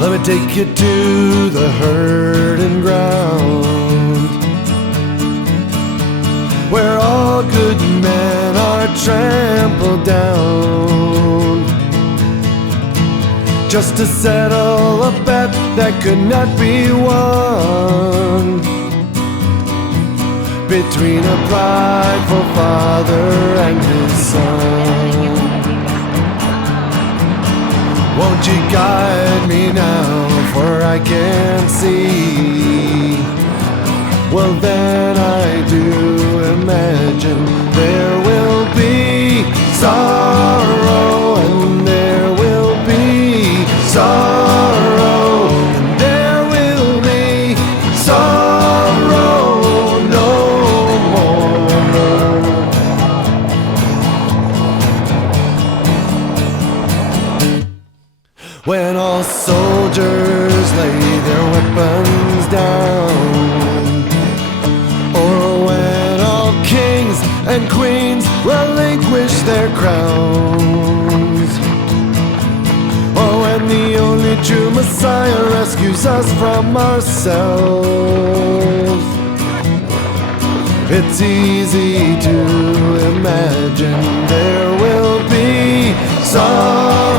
Let me take you to the hurting ground, where all good men are trampled down, just to settle a bet that could not be won, between a prideful father and his son. Won't you guide me now, for I can't see? Well, then I do imagine there will be sorrow, and there will be sorrow, and there will be sorrow no more. When all soldiers lay their weapons down, or when all kings and queens relinquish their crowns, or when the only true Messiah rescues us from ourselves, it's easy to imagine there will be sorrow.